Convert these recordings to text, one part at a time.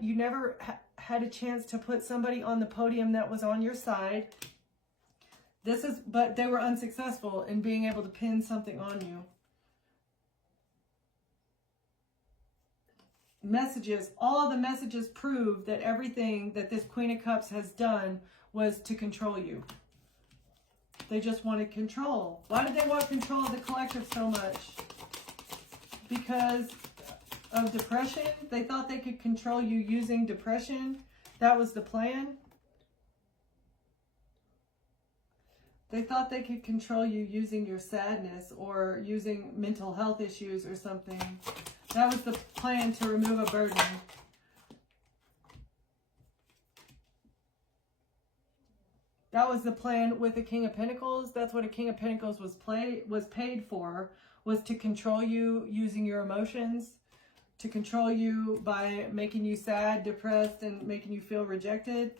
You never had a chance to put somebody on the podium that was on your side. But they were unsuccessful in being able to pin something on you. Messages, all the messages prove that everything that this Queen of Cups has done was to control you. They just wanted control. Why did they want control of the collective so much? Because of depression. They thought they could control you using depression. That was the plan. They thought they could control you using your sadness or using mental health issues or something. That was the plan, to remove a burden. That was the plan with the King of Pentacles. That's what a King of Pentacles was paid for, was to control you using your emotions, to control you by making you sad, depressed, and making you feel rejected.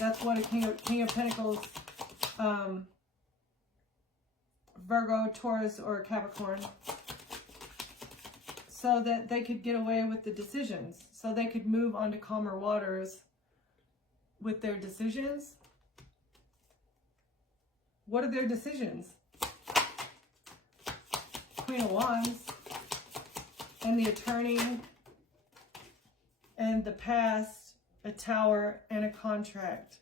That's what a King of Pentacles, Virgo, Taurus, or Capricorn, so that they could get away with the decisions, so they could move on to calmer waters with their decisions. What are their decisions? Queen of Wands, and the Attorney, and the past, a Tower, and a contract.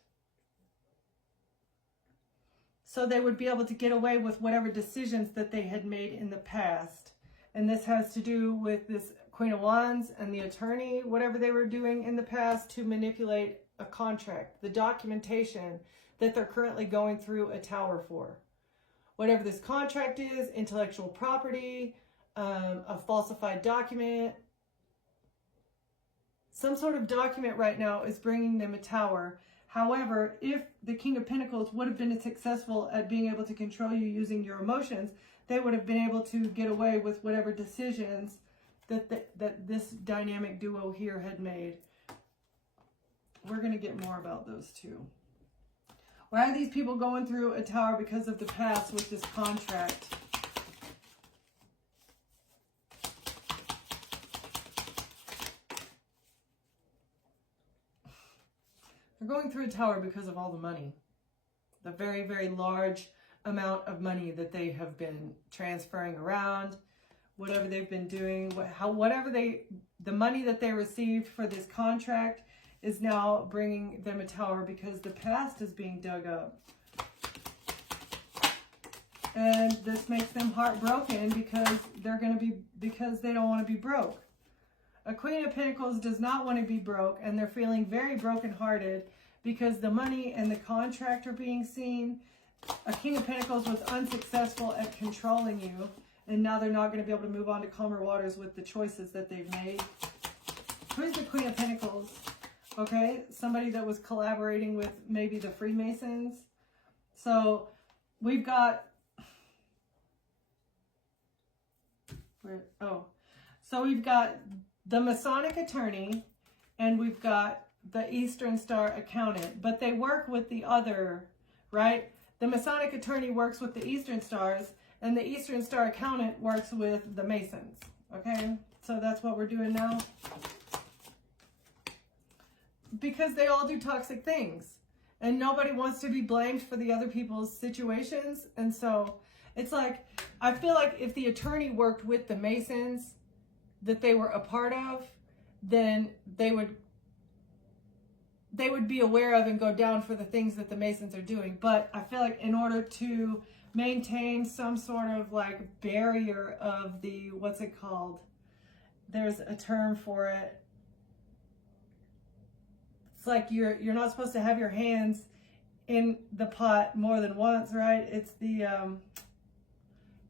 So they would be able to get away with whatever decisions that they had made in the past. And this has to do with this Queen of Wands and the Attorney, whatever they were doing in the past to manipulate a contract, the documentation that they're currently going through a Tower for. Whatever this contract is, intellectual property, a falsified document, some sort of document right now is bringing them a Tower. However, if the King of Pentacles would have been successful at being able to control you using your emotions, they would have been able to get away with whatever decisions that this dynamic duo here had made. We're going to get more about those two. Why are these people going through a Tower? Because of the past with this contract. They're going through a Tower because of all the money. The very, very large amount of money that they have been transferring around, whatever they've been doing, the money that they received for this contract is now bringing them a Tower because the past is being dug up. And this makes them heartbroken because they don't want to be broke. A Queen of Pentacles does not want to be broke, and they're feeling very brokenhearted because the money and the contract are being seen. A King of Pentacles was unsuccessful at controlling you, and now they're not going to be able to move on to calmer waters with the choices that they've made. Who's the Queen of Pentacles? Okay, somebody that was collaborating with maybe the Freemasons. So we've got, so we've got the Masonic Attorney, and we've got the Eastern Star Accountant, but they work with the other, right? The Masonic Attorney works with the Eastern Stars, and the Eastern Star Accountant works with the Masons, okay? So that's what we're doing now. Because they all do toxic things, and nobody wants to be blamed for the other people's situations. And so it's like, I feel like if the Attorney worked with the Masons that they were a part of, then they would be aware of and go down for the things that the Masons are doing. But I feel like in order to maintain some sort of like barrier of the, what's it called? There's a term for it. It's like you're not supposed to have your hands in the pot more than once, right? It's the,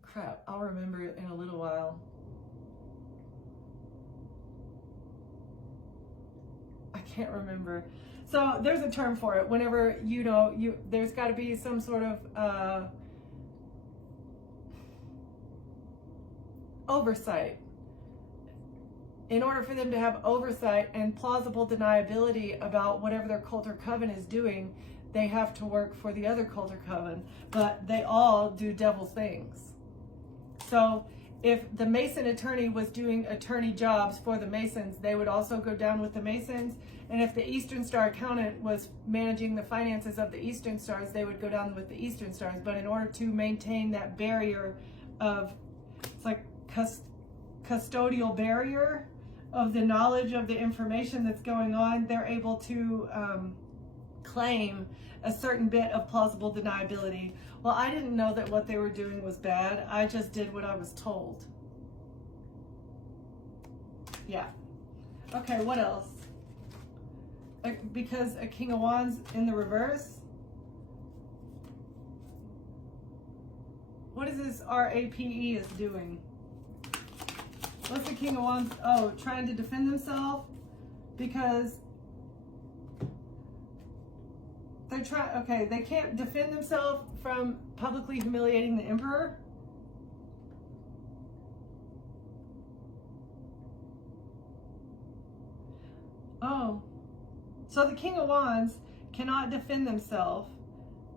crap, I'll remember it in a little while. I can't remember. So there's a term for it. Whenever, there's got to be some sort of oversight. In order for them to have oversight and plausible deniability about whatever their cult or coven is doing, they have to work for the other cult or coven. But they all do devil things. So if the Mason attorney was doing attorney jobs for the Masons, they would also go down with the Masons. And if the Eastern Star accountant was managing the finances of the Eastern Stars, they would go down with the Eastern Stars. But in order to maintain that barrier of, it's like custodial barrier of the knowledge of the information that's going on, they're able to claim a certain bit of plausible deniability. Well, I didn't know that what they were doing was bad. I just did what I was told. Yeah. Okay, what else? Because a King of Wands in the reverse. What is this RAPE is doing? What's the King of Wands? Oh, trying to defend himself because they're trying. Okay, they can't defend themselves from publicly humiliating the Emperor. Oh, so the King of Wands cannot defend themselves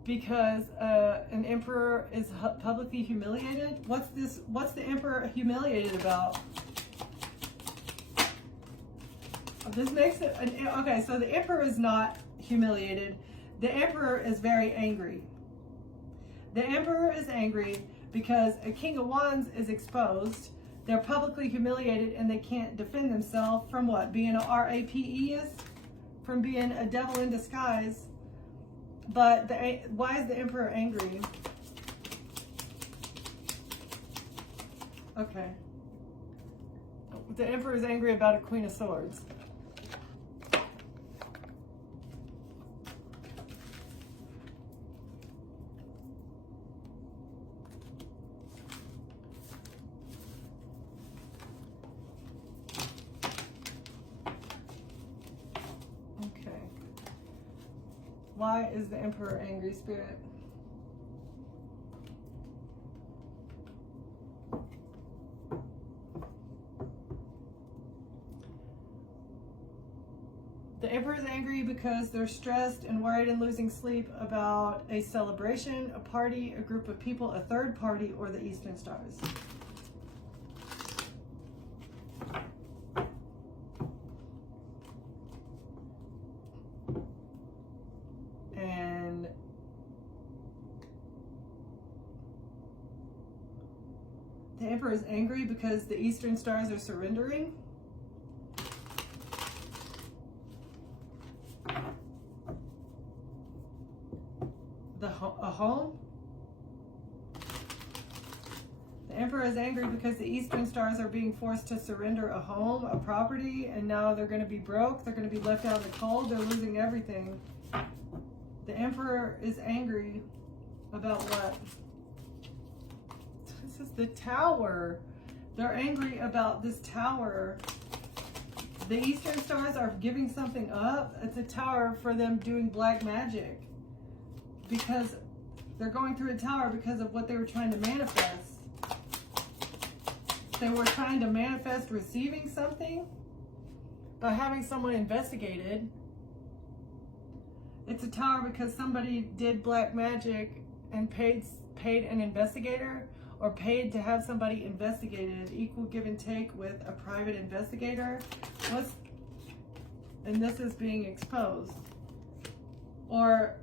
because an Emperor is publicly humiliated. What's this? What's the Emperor humiliated about? This makes it okay. So the Emperor is not humiliated. The Emperor is very angry. The Emperor is angry because a King of Wands is exposed. They're publicly humiliated and they can't defend themselves from what? Being a RAPE-ist? From being a devil in disguise. But why is the Emperor angry? Okay. The Emperor is angry about a Queen of Swords. Why is the Emperor angry, Spirit? The Emperor is angry because they're stressed and worried and losing sleep about a celebration, a party, a group of people, a third party, or the Eastern Stars. And the Emperor is angry because the Eastern Stars are surrendering. A home. The Emperor is angry because the Eastern Stars are being forced to surrender a home, a property, and now they're going to be broke. They're going to be left out in the cold. They're losing everything. The Emperor is angry about what? This is the Tower. They're angry about this Tower. The Eastern Stars are giving something up. It's a Tower for them doing black magic. Because they're going through a Tower because of what they were trying to manifest. They were trying to manifest receiving something by having someone investigated. It's a Tower because somebody did black magic and paid an investigator, or paid to have somebody investigated. Equal give and take with a private investigator. And this is being exposed. Or